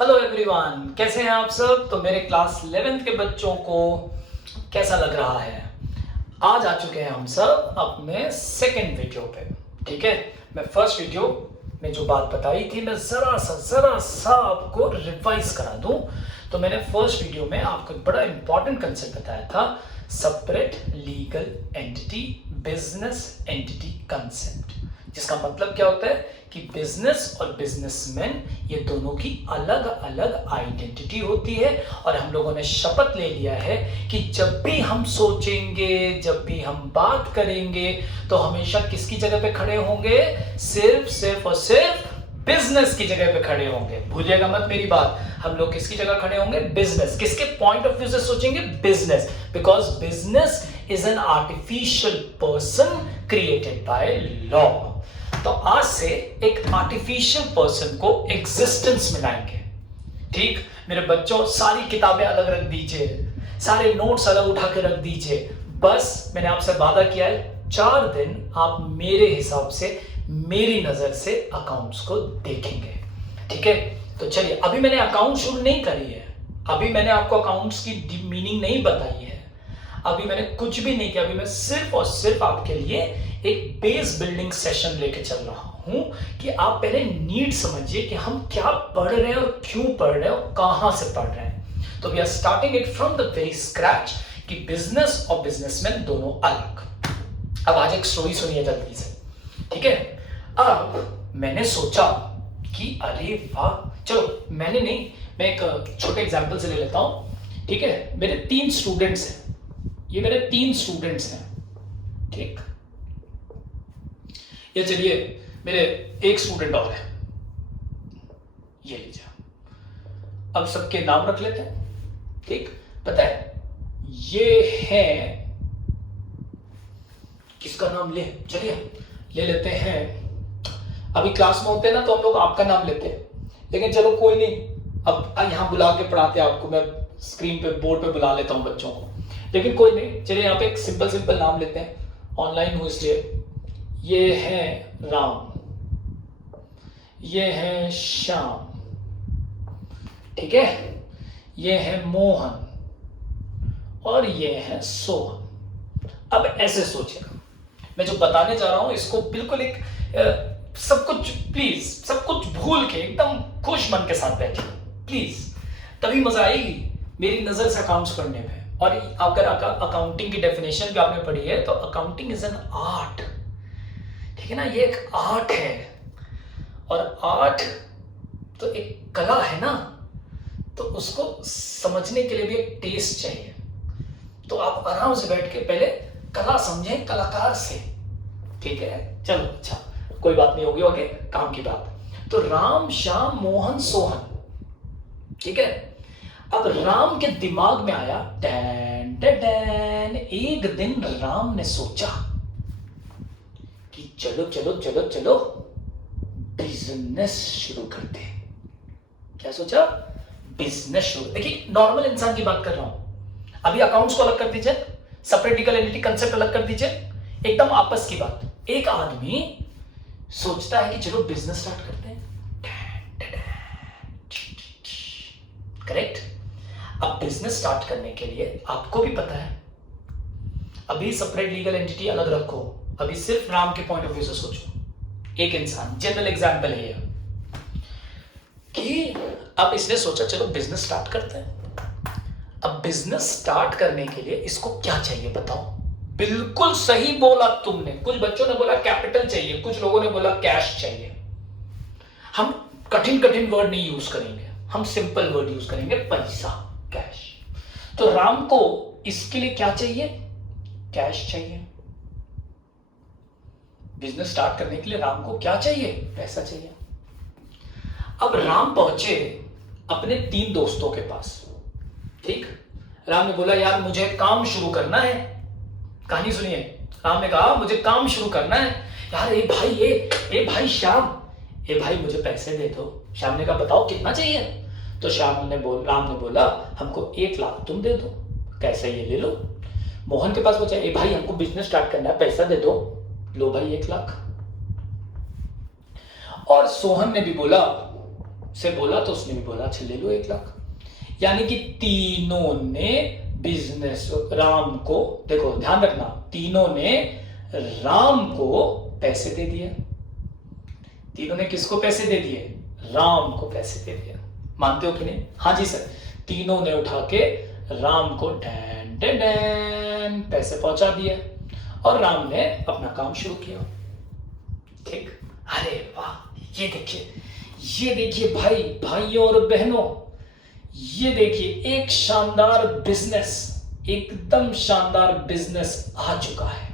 Hello everyone, कैसे हैं आप सब। तो मेरे क्लास 11th के बच्चों को कैसा लग रहा है। आज आ चुके हैं हम सब अपने सेकंड वीडियो पे। ठीक है, मैं फर्स्ट वीडियो में जो बात बताई थी मैं जरा सा आपको रिवाइज करा दूं। तो मैंने फर्स्ट वीडियो में आपको एक बड़ा इंपॉर्टेंट कंसेप्ट बताया था, separate legal entity business entity concept, जिसका मतलब क्या होता है कि बिजनेस और बिजनेसमैन ये दोनों की अलग अलग आइडेंटिटी होती है। और हम लोगों ने शपथ ले लिया है कि जब भी हम सोचेंगे, जब भी हम बात करेंगे, तो हमेशा किसकी जगह पे खड़े होंगे, सिर्फ और सिर्फ बिजनेस की जगह पे खड़े होंगे। भूलिएगा मत मेरी बात, हम लोग किसकी जगह खड़े होंगे, बिजनेस। किसके पॉइंट ऑफ व्यू से सोचेंगे, business, because business is an artificial person created by law. तो आज से एक आर्टिफिशियल पर्सन को एग्जिस्टेंस में लाएंगे। ठीक, मेरे बच्चों सारी किताबें अलग रख दीजिए, सारे नोट्स अलग उठा के रख दीजिए। बस मैंने आपसे वादा किया है 4 दिन आप मेरे हिसाब से, मेरी नजर से अकाउंट्स को देखेंगे। ठीक है, तो चलिए, अभी मैंने अकाउंट शुरू नहीं करी है, अभी मैंने आपको अकाउंट्स की मीनिंग नहीं बताई है, अभी मैंने कुछ भी नहीं किया। अभी मैं सिर्फ और सिर्फ आपके लिए एक बेस बिल्डिंग सेशन लेके चल रहा हूं कि आप पहले नीड समझिए कि हम क्या पढ़ रहे हैं और क्यों पढ़ रहे हैं और कहां से पढ़ रहे हैं। तो we are starting it from the very scratch कि बिजनेस और बिजनेसमैन दोनों अलग। अब आज एक स्टोरी सुनिए जल्दी से। ठीक है, अब मैंने सोचा कि अरे वाह, चलो मैंने नहीं, मैं एक छोटे एग्जाम्पल से ले लेता हूं। ठीक है, मेरे 3 स्टूडेंट्स हैं, ये मेरे 3 स्टूडेंट्स हैं। ठीक, ये चलिए मेरे एक स्टूडेंट और है, ये लीजिए। अब सबके नाम रख लेते हैं। ठीक, पता है ये है, किसका नाम ले, चलिए ले लेते हैं। अभी क्लास में होते हैं ना तो हम लोग आपका नाम लेते हैं, लेकिन चलो कोई नहीं, अब यहां बुला के पढ़ाते हैं आपको, मैं स्क्रीन पे बोर्ड पे बुला लेता हूं बच्चों को, लेकिन कोई नहीं, चलिए यहाँ पे एक सिंपल नाम लेते हैं, ऑनलाइन हूं इसलिए। ये है राम, ये है श्याम, ठीक है, ये है मोहन और ये है सोहन। अब ऐसे सोचिएगा, मैं जो बताने जा रहा हूं इसको बिल्कुल एक सब कुछ प्लीज, सब कुछ भूल के एकदम खुश मन के साथ बैठिए प्लीज, तभी मजा आएगी मेरी नजर से अकाउंट्स पढ़ने में। और अगर अकाउंटिंग की डेफिनेशन भी आपने पढ़ी है तो अकाउंटिंग इज एन आर्ट। ठीक है ना, ये एक आर्ट है, और आर्ट तो एक कला है ना, तो उसको समझने के लिए भी एक टेस्ट चाहिए। तो आप आराम से बैठ के पहले कला समझें कलाकार से। ठीक है, चलो अच्छा, कोई बात नहीं, होगी आगे काम की बात। तो राम श्याम मोहन सोहन, ठीक है। अब राम के दिमाग में आया, टैन टैन, एक दिन राम ने सोचा कि चलो चलो चलो चलो बिजनेस शुरू करते हैं। क्या सोचा, बिजनेस शुरू। देखिए नॉर्मल इंसान की बात कर रहा हूं, अभी अकाउंट्स को अलग कर दीजिए, सेपरेट लीगल एंटिटी कंसेप्ट अलग कर दीजिए, एकदम आपस की बात। एक आदमी सोचता है कि चलो बिजनेस स्टार्ट करते हैं, करेक्ट। अब बिजनेस स्टार्ट करने के लिए आपको भी पता है, अभी सेपरेट लीगल एंटिटी अलग रखो, अभी सिर्फ राम के पॉइंट ऑफ व्यू से सोचो। एक इंसान, जनरल एग्जांपल है ये, कि अब इसने सोचा चलो बिजनेस स्टार्ट करते हैं। अब बिजनेस स्टार्ट करने के लिए इसको क्या चाहिए बताओ। बिल्कुल सही बोला तुमने, कुछ बच्चों ने बोला कैपिटल चाहिए, कुछ लोगों ने बोला कैश चाहिए। हम कठिन वर्ड नहीं यूज करेंगे, हम सिंपल वर्ड यूज करेंगे, पैसा, कैश। तो राम को इसके लिए क्या चाहिए, कैश चाहिए। बिजनेस स्टार्ट करने के लिए राम को क्या चाहिए, पैसा चाहिए। अब राम पहुंचे अपने 3 दोस्तों के पास। ठीक, राम ने बोला यार मुझे काम शुरू करना है। कहानी सुनिए, राम ने कहा मुझे काम शुरू करना है यार। ए भाई श्याम, ए भाई मुझे पैसे दे दो। श्याम ने कहा बताओ कितना चाहिए। तो राम ने बोला हमको 1 लाख तुम दे दो, कैसे ये ले लो। मोहन के पास पूछा ए भाई हमको बिजनेस स्टार्ट करना है, पैसा दे दो। लो भाई 1 लाख। और सोहन ने भी बोला से बोला तो उसने भी बोला अच्छा ले लो 1 लाख। यानी कि तीनों ने बिजनेस राम को, देखो ध्यान रखना, तीनों ने राम को पैसे दे दिए। तीनों ने किसको पैसे दे दिए? राम को पैसे दे दिए। मानते हो कि नहीं? हाँ जी सर। तीनों ने उठा के राम को डैन डैन डैन पैसे पहुंचा दिए और राम ने अपना काम शुरू किया। ठीक। अरे वाह, ये देखिए भाई, भाइयों और बहनों, ये देखिए एक शानदार बिजनेस, एकदम शानदार बिजनेस आ चुका है।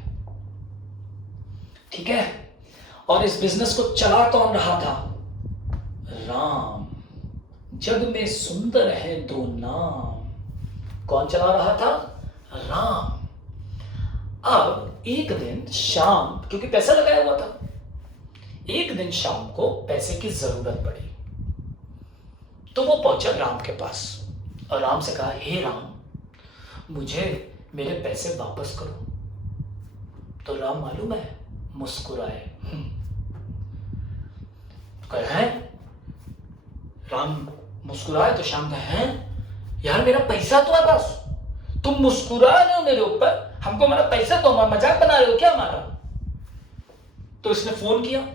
ठीक है। और इस बिजनेस को चला कौन रहा था? राम। जग में सुंदर है दो नाम। कौन चला रहा था? राम। अब एक दिन शाम, क्योंकि पैसा लगाया हुआ था, एक दिन शाम को पैसे की जरूरत पड़ी तो वो पहुंचा राम के पास और राम से कहा, हे राम, मुझे मेरे पैसे वापस करो। तो राम मालूम है मुस्कुराए। कहे राम मुस्कुराए तो शाम का है, यार मेरा पैसा तो है बस, तुम मुस्कुरा रहे हो मेरे ऊपर, हमको मेरा पैसा तो, मजाक बना रहे हो क्या हमारा? तो इसने फोन किया।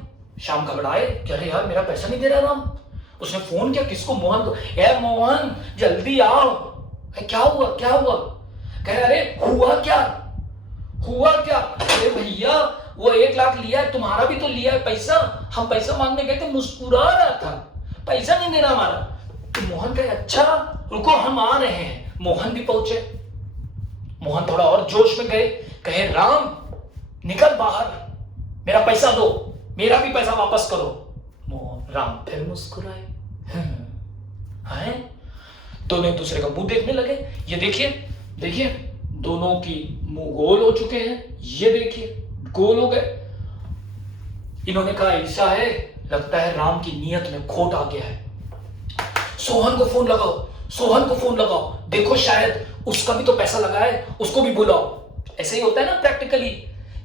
शाम घबराए कि अरे यार मेरा पैसा नहीं दे रहा राम। उसने फोन किया किसको? मोहन को। यार मोहन जल्दी आओ। क्या हुआ? कहे अरे हुआ क्या? अरे भैया वो 1 लाख लिया है, तुम्हारा भी तो लिया है पैसा, हम पैसा मांगने गए थे, मुस्कुरा रहा था, पैसा नहीं दे रहा हमारा। तो मोहन कहे अच्छा रुको हम आ रहे हैं। मोहन भी पहुंचे। मोहन थोड़ा और जोश में गए, कहे राम निकल बाहर, मेरा पैसा दो, मेरा भी पैसा वापस करो। राम फिर मुस्कुराए। हैं? दोनों एक दूसरे का मुंह देखने लगे। ये देखिए दोनों की मुंह गोल हो चुके हैं। ये देखिए गोल हो गए। इन्होंने कहा ऐसा है, लगता है राम की नीयत में खोट आ गया है। सोहन को फोन लगाओ, देखो शायद उसका भी तो पैसा लगा है, उसको भी बुलाओ। ऐसे ही होता है ना प्रैक्टिकली,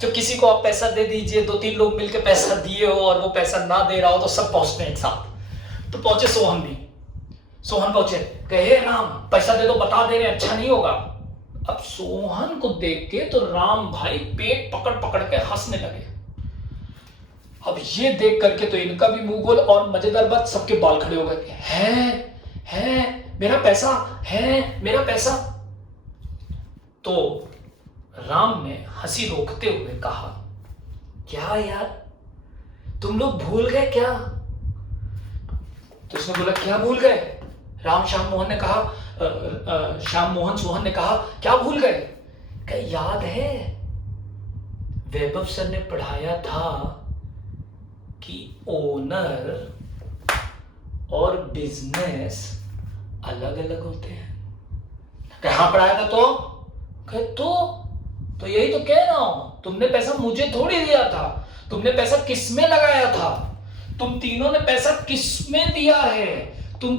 जब किसी को आप पैसा दे दीजिए, 2-3 लोग मिलकर पैसा दिए हो और वो पैसा ना दे रहा हो तो सब पहुंचते हैं एक साथ। तो पहुंचे सोहन पहुंचे, कहे राम पैसा दे दो, बता दे रहे अच्छा नहीं होगा। अब सोहन को देख के तो राम भाई पेट पकड़ के हंसने लगे। अब ये देख करके तो इनका भी मुंह गोल, और मजेदार बात सबके बाल खड़े हो गए। है मेरा पैसा। तो राम ने हंसी रोकते हुए कहा, क्या यार तुम लोग भूल गए क्या? तो उसने बोला क्या भूल गए? श्याम मोहन सोहन ने कहा क्या भूल गए? क्या याद है वैभव सर ने पढ़ाया था कि ओनर और बिजनेस अलग अलग होते हैं? कहाँ पढ़ाया था? तो यही तो कह रहा हूं, तुमने पैसा मुझे थोड़ी दिया था, तुमने पैसा किसमें लगाया था? तुम तीनों ने पैसा किसमें दिया है? तुम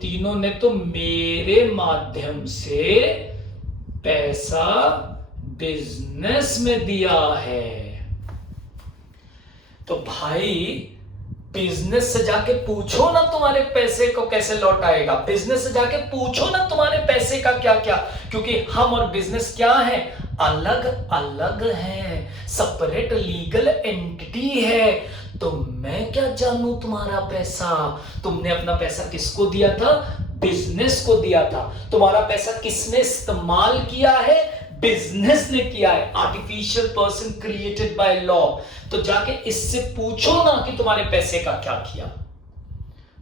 तीनों ने तो मेरे माध्यम से पैसा बिजनेस में दिया है। तो भाई बिजनेस से जाके पूछो ना तुम्हारे पैसे को कैसे लौटाएगा, बिजनेस से जाके पूछो ना तुम्हारे पैसे का क्या क्या, क्योंकि हम और बिजनेस क्या है? अलग अलग है, सेपरेट लीगल एंटिटी है। तो मैं क्या जानूं तुम्हारा पैसा? तुमने अपना पैसा किसको दिया था? बिजनेस को दिया था। तुम्हारा पैसा किसने इस्तेमाल किया है? बिजनेस ने किया है। Artificial person created by law. तो जाके इससे पूछो ना कि तुम्हारे पैसे का क्या किया।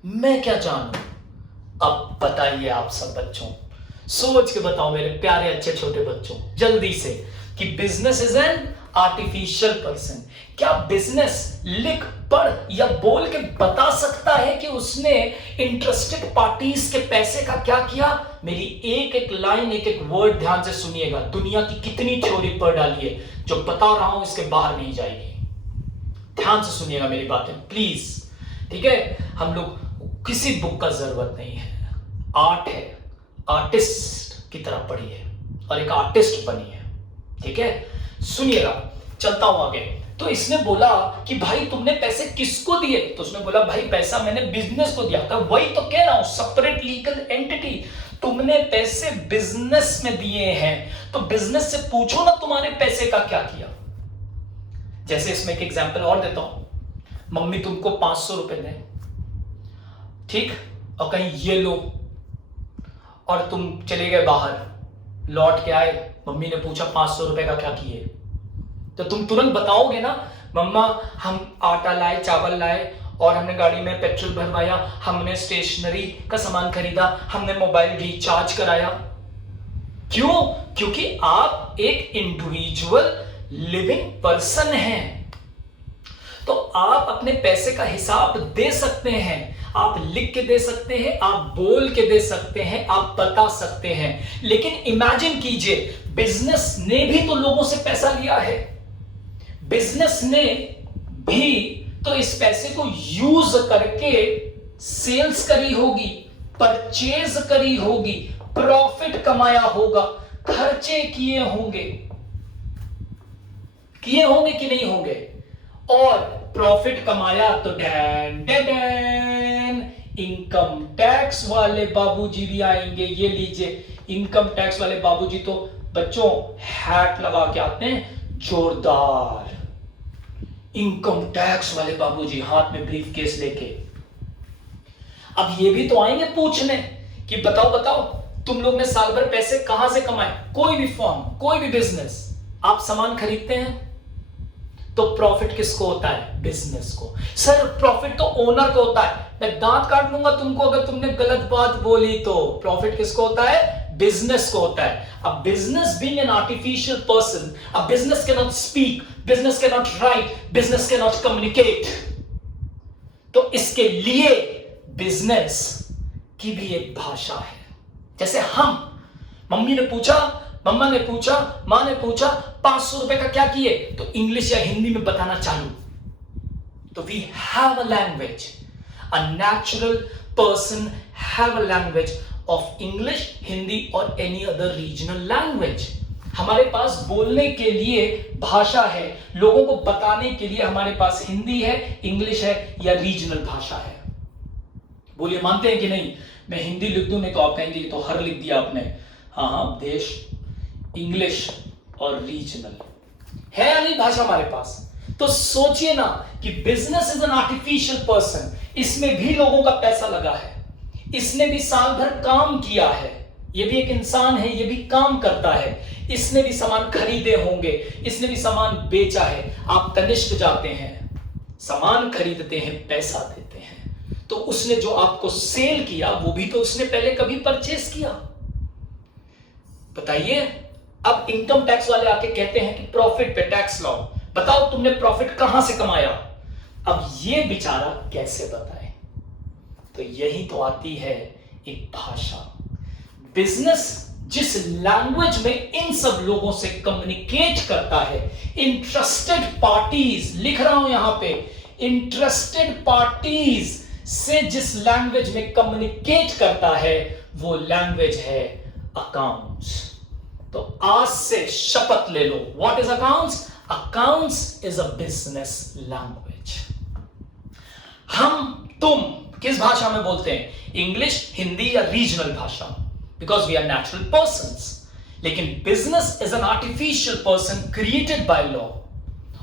मैं क्या जानूं? अब बताइए आप सब बच्चों, सोच के बताओ मेरे प्यारे अच्छे छोटे बच्चों जल्दी से, कि business is an artificial person. क्या बिजनेस लिख पढ़ या बोल के बता सकता है कि उसने इंटरेस्टेड पार्टीज के पैसे का क्या किया? मेरी एक एक लाइन, एक एक वर्ड ध्यान से सुनिएगा। दुनिया की कितनी थ्योरी पढ़ डाली है, जो बता रहा हूं इसके बाहर नहीं जाएगी। ध्यान से सुनिएगा मेरी बातें प्लीज, ठीक है? हम लोग किसी बुक का जरूरत नहीं है। आर्ट है, आर्टिस्ट की तरह पढ़िए और एक आर्टिस्ट बनिए, ठीक है? सुनिएगा, चलता हूं आगे। तो इसने बोला कि भाई तुमने पैसे किसको दिए? तो उसने बोला भाई पैसा मैंने बिजनेस को दिया था। वही तो कह रहा हूं, सेपरेट लीगल एंटिटी। तुमने पैसे बिजनेस में दिए हैं तो बिजनेस से पूछो ना तुम्हारे पैसे का क्या किया। जैसे इसमें एक एग्जांपल और देता हूं, मम्मी तुमको 500 रुपए दें, ठीक, और कहीं ये लो, और तुम चले गए बाहर, लौट के आए, मम्मी ने पूछा 500 रुपए का क्या किए? तो तुम तुरंत बताओगे ना, मम्मा हम आटा लाए, चावल लाए, और हमने गाड़ी में पेट्रोल भरवाया, हमने स्टेशनरी का सामान खरीदा, हमने मोबाइल रिचार्ज कराया। क्यों? क्योंकि आप एक इंडिविजुअल लिविंग पर्सन हैं। तो आप अपने पैसे का हिसाब दे सकते हैं, आप लिख के दे सकते हैं, आप बोल के दे सकते हैं, आप बता सकते हैं। लेकिन इमेजिन कीजिए, बिजनेस ने भी तो लोगों से पैसा लिया है, बिजनेस ने भी तो इस पैसे को यूज करके सेल्स करी होगी, परचेज करी होगी, प्रॉफिट कमाया होगा, खर्चे किए होंगे कि नहीं होंगे? और प्रॉफिट कमाया तो डैन डैन इनकम टैक्स वाले बाबूजी भी आएंगे। ये लीजिए, इनकम टैक्स वाले बाबूजी तो बच्चों हैट लगा के आते हैं, जोरदार। इनकम टैक्स वाले बाबूजी हाथ में ब्रीफ केस लेके। अब ये भी तो आएंगे पूछने कि बताओ तुम लोग ने साल भर पैसे कहां से कमाए? कोई भी फॉर्म, कोई भी बिजनेस, आप सामान खरीदते हैं तो प्रॉफिट किसको होता है? बिजनेस को। सर प्रॉफिट तो ओनर को होता है, मैं दांत काट लूंगा तुमको अगर तुमने गलत बात बोली तो। प्रॉफिट किसको होता है? बिजनेस को होता है। अब business being an artificial person, अब business can not speak, business can not write, business can not communicate. तो इसके लिए बिजनेस की भी एक भाषा है। जैसे मम्मा ने पूछा, मां ने पूछा 500 रुपए का क्या किए, तो इंग्लिश या हिंदी में बताना चालू। तो we have a language, a natural person have a language of English, Hindi और एनी अदर रीजनल लैंग्वेज। हमारे पास बोलने के लिए भाषा है, लोगों को बताने के लिए हमारे पास हिंदी है, इंग्लिश है या रीजनल भाषा है। बोलिए मानते हैं कि नहीं? मैं हिंदी लिख दूं नहीं तो आप कहेंगे ये तो हर लिख दिया आपने। हाँ, देश, इंग्लिश और रीजनल है या नहीं भाषा हमारे पास? तो सोचिए ना कि business is an artificial person, इसमें भी लोगों का पैसा लगा है, इसने भी साल भर काम किया है, ये भी एक इंसान है, ये भी काम करता है, इसने भी सामान खरीदे होंगे, इसने भी सामान बेचा है। आप तनिष्क जाते हैं, सामान खरीदते हैं, पैसा देते हैं, तो उसने जो आपको सेल किया वो भी तो उसने पहले कभी परचेस किया। बताइए, अब इनकम टैक्स वाले आके कहते हैं कि प्रॉफिट पे टैक्स लाओ, बताओ तुमने प्रॉफिट कहां से कमाया? अब ये बेचारा कैसे बताए? तो यही तो आती है एक भाषा। बिजनेस जिस लैंग्वेज में इन सब लोगों से कम्युनिकेट करता है, इंटरेस्टेड पार्टीज, लिख रहा हूं यहां पे, इंटरेस्टेड पार्टीज से जिस लैंग्वेज में कम्युनिकेट करता है वो लैंग्वेज है अकाउंट्स। तो आज से शपथ ले लो, what is accounts? Accounts is a business language. तुम किस भाषा में बोलते हैं? इंग्लिश, हिंदी या रीजनल भाषा? Because we are natural persons. लेकिन business is an artificial person created by law,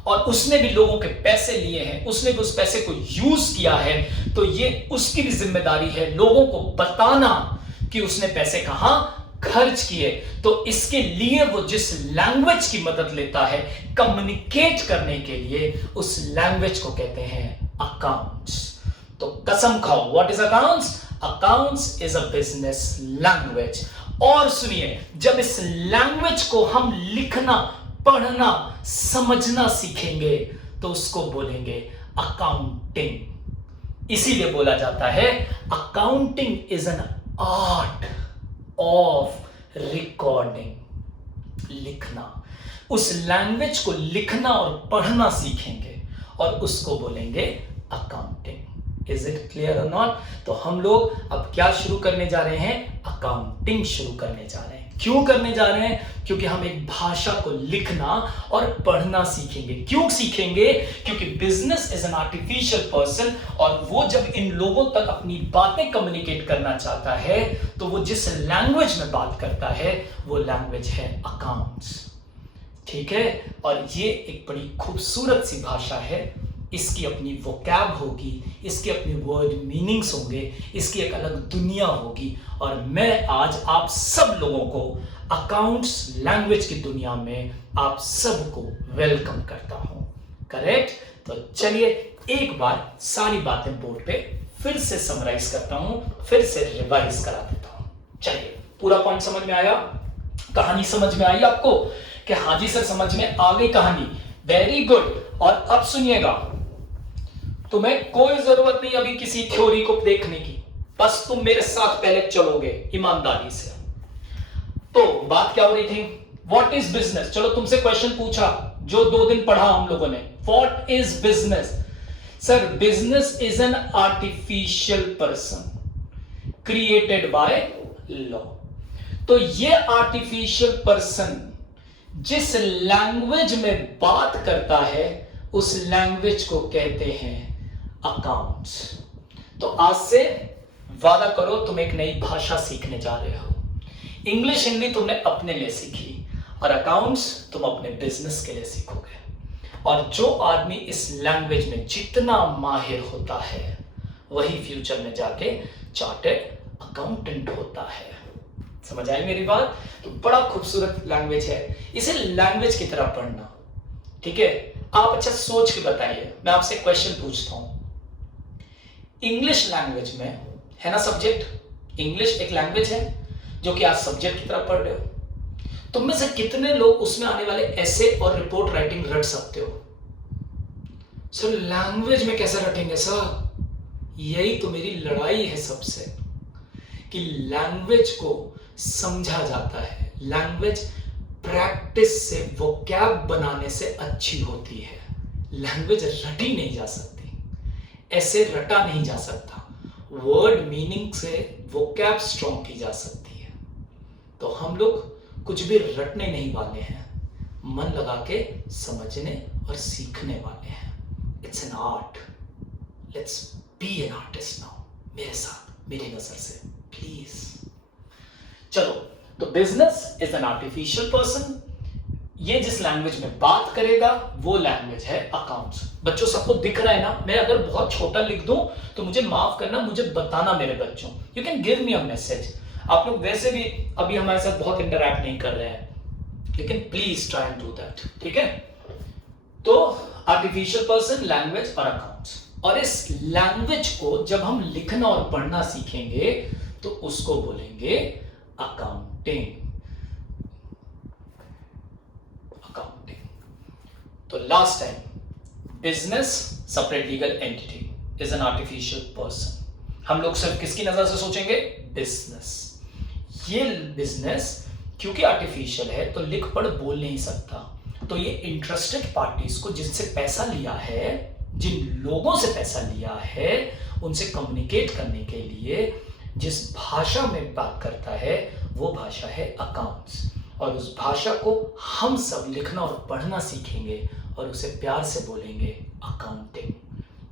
और उसने भी लोगों के पैसे लिए हैं, उसने भी उस पैसे को यूज किया है, तो ये उसकी भी जिम्मेदारी है लोगों को बताना कि उसने पैसे कहां खर्च किए। तो इसके लिए वो जिस लैंग्वेज की मदद लेता है कम्युनिकेट करने के लिए, उस लैंग्वेज को कहते हैं अकाउंट्स। तो कसम खाओ, what is accounts? Accounts is a business language. और सुनिए, जब इस लैंग्वेज को हम लिखना, पढ़ना, समझना सीखेंगे तो उसको बोलेंगे अकाउंटिंग। इसीलिए बोला जाता है accounting is an art of recording. लिखना, उस लैंग्वेज को लिखना और पढ़ना सीखेंगे और उसको बोलेंगे अकाउंटिंग। इज इट क्लियर और नॉट? तो हम लोग अब क्या शुरू करने जा रहे हैं? अकाउंटिंग शुरू करने जा रहे हैं। क्यों करने जा रहे हैं? क्योंकि हम एक भाषा को लिखना और पढ़ना सीखेंगे। क्यों सीखेंगे? क्योंकि business is an artificial person, और वो जब इन लोगों तक अपनी बातें कम्युनिकेट करना चाहता है तो वो जिस लैंग्वेज में बात करता है वो लैंग्वेज है अकाउंट्स। ठीक है, और ये एक बड़ी खूबसूरत सी भाषा है। इसकी अपनी वोकैब होगी, इसके अपने वर्ड मीनिंग्स होंगे, इसकी एक अलग दुनिया होगी, और मैं आज आप सब लोगों को अकाउंट्स लैंग्वेज की दुनिया में आप सबको वेलकम करता हूं। करेक्ट? तो चलिए एक बार सारी बातें बोर्ड पे फिर से समराइज करता हूं, फिर से रिवाइज करा देता हूं। चलिए, पूरा पॉइंट समझ में आया? कहानी समझ में आई आपको कि हाँ जी सर समझ में आ गई कहानी? Very good. और अब सुनिएगा, तुम्हें कोई जरूरत नहीं अभी किसी थ्योरी को देखने की, बस तुम मेरे साथ पहले चलोगे ईमानदारी से। तो बात क्या हो रही थी? What is business? चलो तुमसे क्वेश्चन पूछा जो 2 दिन पढ़ा हम लोगों ने। What is business? Sir business is an artificial person created by law. तो ये आर्टिफिशियल पर्सन जिस लैंग्वेज में बात करता है उस लैंग्वेज को कहते हैं अकाउंट्स। तो आज से वादा करो तुम एक नई भाषा सीखने जा रहे हो। इंग्लिश हिंदी तुमने अपने लिए सीखी और अकाउंट्स तुम अपने बिजनेस के लिए सीखोगे। और जो आदमी इस लैंग्वेज में जितना माहिर होता है वही फ्यूचर में जाके चार्टर्ड अकाउंटेंट होता है। समझ आई मेरी बात? तो बड़ा खूबसूरत लैंग्वेज है, इसे लैंग्वेज की तरह पढ़ना। ठीक है, आप अच्छा सोच के बताइए, मैं आपसे क्वेश्चन पूछता हूं। इंग्लिश लैंग्वेज में है ना सब्जेक्ट, इंग्लिश एक लैंग्वेज है जो कि आप सब्जेक्ट की तरह पढ़ रहे हो। तुम में से कितने लोग उसमें आने वाले ऐसे और रिपोर्ट राइटिंग रट सकते हो? सर लैंग्वेज में कैसे रटेंगे सर? यही तो मेरी लड़ाई है सबसे, कि लैंग्वेज को समझा जाता है। लैंग्वेज प्रैक्टिस से, वोकैब बनाने से अच्छी होती है। लैंग्वेज रटी नहीं जा सकती, ऐसे रटा नहीं जा सकता। वर्ड मीनिंग से वोकैब स्ट्रॉन्ग की जा सकती है। तो हम लोग कुछ भी रटने नहीं वाले हैं, मन लगा के समझने और सीखने वाले हैं। It's an art, let's be an artist now. मेरे साथ, मेरी नजर से प्लीज। चलो, तो business is an artificial person. ये जिस लैंग्वेज में बात करेगा वो लैंग्वेज है अकाउंट्स। बच्चों सबको दिख रहा है ना? मैं अगर बहुत छोटा लिख दूं तो मुझे माफ करना, मुझे बताना मेरे बच्चों। You can give me a message. आप लोग वैसे भी अभी हमारे साथ बहुत इंटरैक्ट नहीं कर रहे हैं, लेकिन please try and do that. ठीक है, तो आर्टिफिशियल पर्सन, लैंग्वेज और अकाउंट्स। और इस लैंग्वेज को जब हम लिखना और पढ़ना सीखेंगे तो उसको बोलेंगे अकाउंटिंग। तो last time, business separate legal entity is an artificial person. हम लोग सिर्फ किसकी नजर से सोचेंगे? बिजनेस। ये बिजनेस क्योंकि आर्टिफिशियल है तो लिख पढ़ बोल नहीं सकता, तो ये इंटरेस्टेड पार्टीज को जिनसे पैसा लिया है, जिन लोगों से पैसा लिया है, उनसे कम्युनिकेट करने के लिए जिस भाषा में बात करता है वो भाषा है अकाउंट्स। और उस भाषा को हम सब लिखना और पढ़ना सीखेंगे और उसे प्यार से बोलेंगे अकाउंटिंग।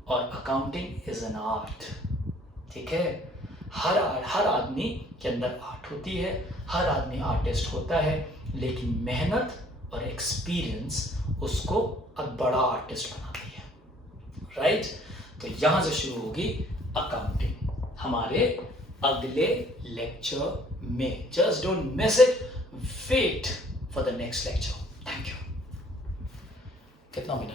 और अकाउंटिंग इज एन आर्ट। ठीक है, हर आदमी के अंदर आर्ट होती है, हर आदमी आर्टिस्ट होता है, लेकिन मेहनत और एक्सपीरियंस उसको अब बड़ा आर्टिस्ट बनाती है। राइट? तो यहां से शुरू होगी अकाउंटिंग हमारे अगले लेक्चर में। Just don't miss it, wait for the next lecture. Thank you. कितना मिनट?